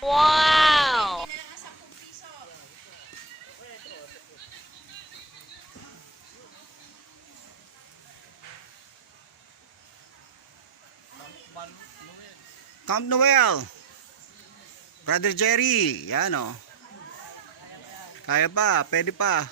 Wow! Camp Noel. Brother Jerry. Yan o. Kaya pa. Pwede pa.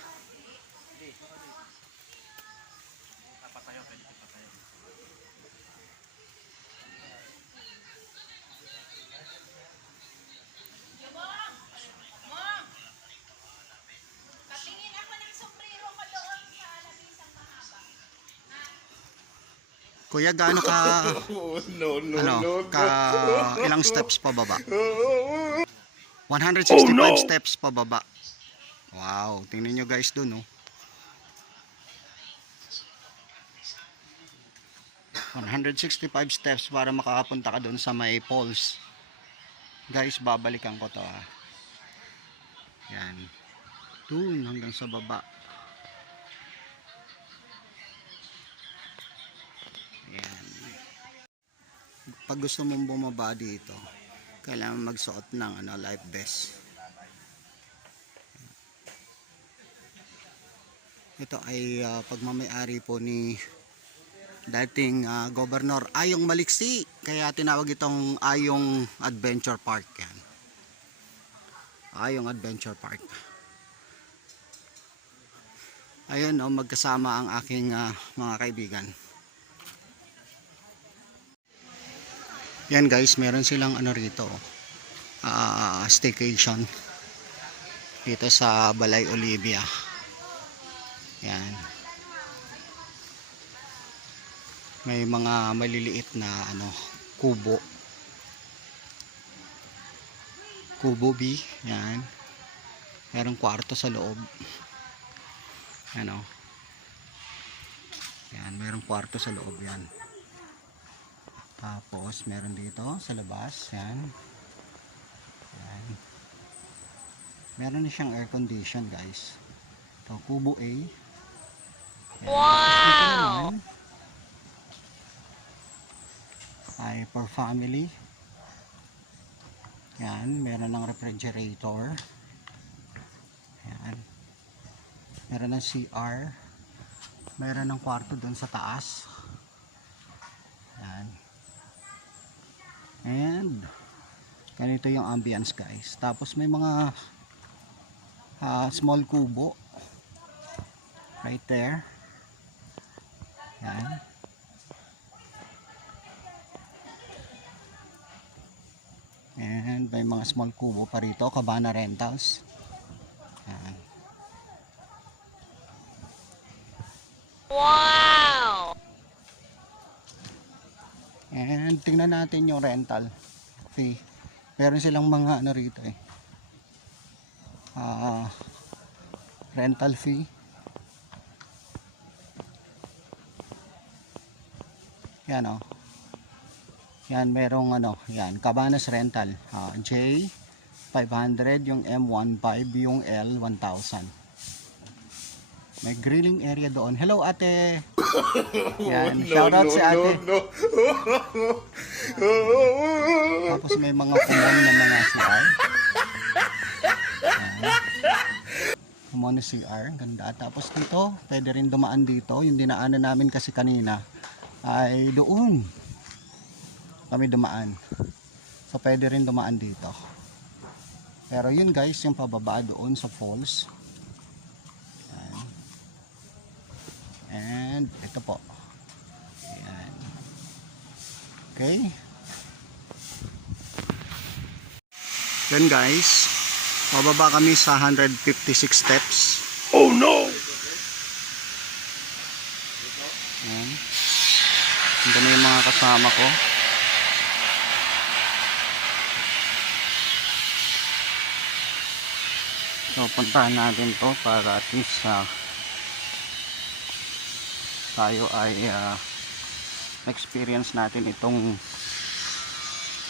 Patingin ako ng sombrero ko doon sa lamisang mahaba. Kuya, gaano ka, No, no, ano, no, ka, no. ilang steps pa baba? Oh 165 no! steps pa baba. Wow. Tingnan nyo guys dun, oh. 165 steps para makapunta ka doon sa may falls. Guys, babalikan ko to, ah. Yan. Dun hanggang sa baba. Yan. Pag gusto mong bumaba dito, kailangan magsuot ng life vest. Ito ay pagmamay-ari po ni dating Governor Ayong Maliksi, kaya tinawag itong Ayong Adventure Park. Yan. Ayong Adventure Park. Ayun, oh, magkasama ang aking mga kaibigan. Yan guys, meron silang ano rito, staycation dito sa Balay Olivia. Yan. May mga maliliit na kubo. Kubo B, yan. Merong kwarto sa loob. Ano? Yan, merong kwarto sa loob yan. Tapos meron dito sa labas, yan. Yan. Meron na siyang air condition, guys. Ito, kubo A. Yan. Wow! Ay for family. Yan, meron ng refrigerator. Yan. Meron ng CR. Meron ng kwarto doon sa taas. Yan. And ganito yung ambience, guys. Tapos may mga small kubo right there. Yan. And may mga small kubo pa rito, Cabana Rentals. Yan. Wow! And tingnan natin yung rental fee. Meron silang mga rito eh. Rental fee. Yan oh. Yan, merong yan, Cabanas Rental. J 500, yung M15, yung L 1000. May grilling area doon. Hello ate. Yan, shout out si ate. Tapos may mga kumon na mga CR. Kumon na CR, ganda. Tapos dito, pwede rin dumaan dito. Yung dinaanan namin kasi kanina ay doon kami dumaan. So pwede rin dumaan dito. Pero yun guys, yung pababa doon sa falls. Yan. And ito po. Yan. Okay. Yan guys. Pababa kami sa 156 steps. Oh no! Yan. Ito na yung mga kasama ko. So puntahan natin to para at least tayo ay experience natin itong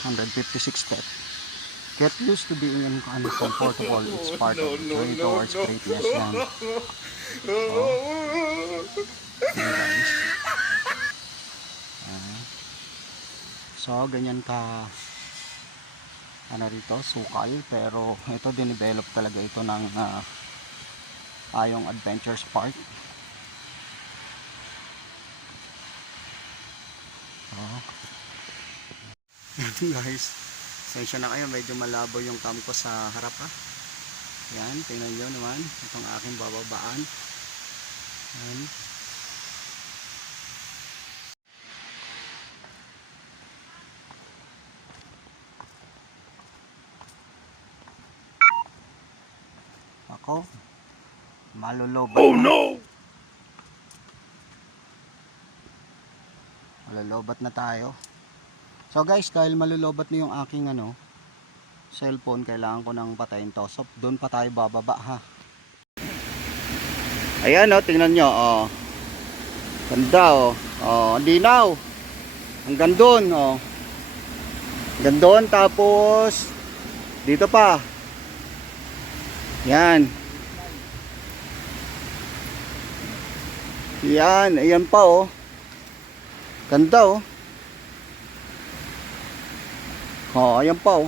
156 step. Get used to being uncomfortable. It's part of the journey towards greatness. Yan. Okay, guys. So ganyan ka ano rito, sukal, pero ito dinevelop talaga ito ng Ayong Adventures Park. Guys, sensya na kayo, medyo malabo yung cam ko sa harap ha. Yan, tingnan nyo naman itong aking bababaan. Yan. Ako, malulobat. Oh no! Malulobat na tayo. So guys, dahil malulobat na yung aking cellphone, kailangan ko nang patayin to. So doon pa tayo bababa ha. Ayan tingnan nyo Ganda ang linaw. Hanggang doon Hanggang doon, tapos dito pa. Yan. Yan, ayan pa Ganda ayan pa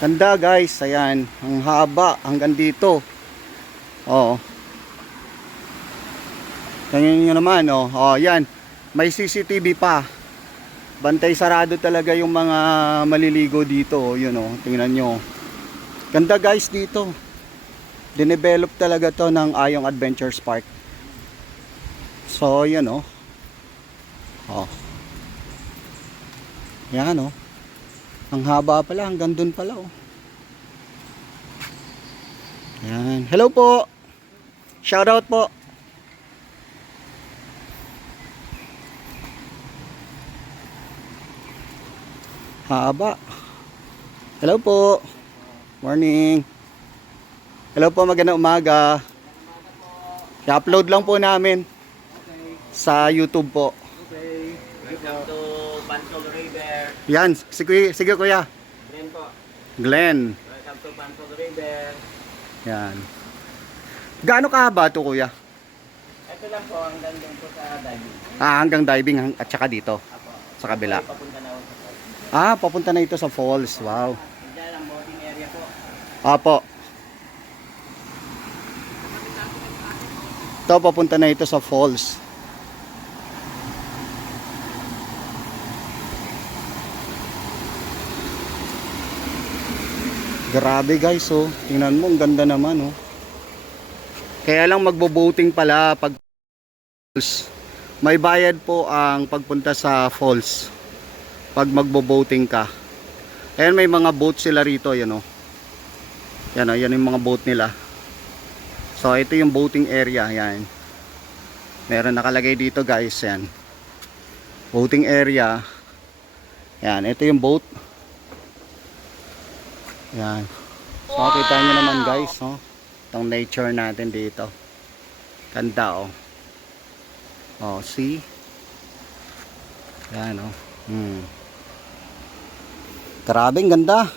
Ganda guys, ayan. Ang haba hanggang dito. Tingnan nyo naman yan. May CCTV pa. Bantay sarado talaga yung mga maliligo dito. Yun tingnan nyo. Ganda guys dito. Dinevelop talaga to ng Ayong Adventures Park. So yan yan ang haba pala, hanggang dun pala yan. Hello po, shout out po. Haba. Hello po, morning. Hello po, magandang umaga. I-upload lang po namin sa YouTube po. Okay, welcome to Bantog River. Yan, sige kuya. Glenn po. Glenn. Welcome to Bantog River. Yan. Gaano kahaba to kuya? Ito lang po, hanggang doon po sa diving. Hanggang diving at saka dito Apo. sa kabila. Okay, papunta na ako sa falls. Papunta na ito sa falls. Wow. Diyan ang boating area po. Apo. Ito, papunta na ito sa falls. Grabe guys tingnan mo, ang ganda naman Kaya lang magbo-boating pala pag falls. May bayad po ang pagpunta sa falls pag magbo-boating ka. Ayan, may mga boat sila rito, yan yan yung mga boat nila. So ito yung boating area, yan. Meron nakalagay dito guys, yan. Boating area. Yan, ito yung boat. Yan. So kita nyo naman guys, itong nature natin dito. Ganda see? Yan Grabe, ang ganda.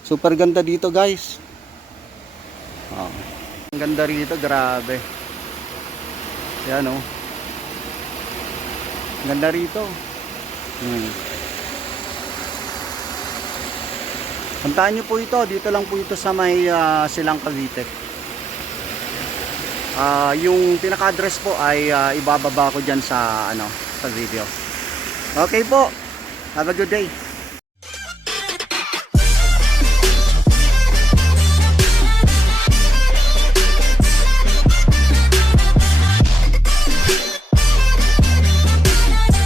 Super ganda dito guys. Ang ganda rito, grabe. Yan Ang ganda rito. Puntahan nyo po ito. Dito lang po ito sa may Silang Cavite. Yung pinaka-address po ay ibababa ko dyan sa sa video. Okay po. Have a good day.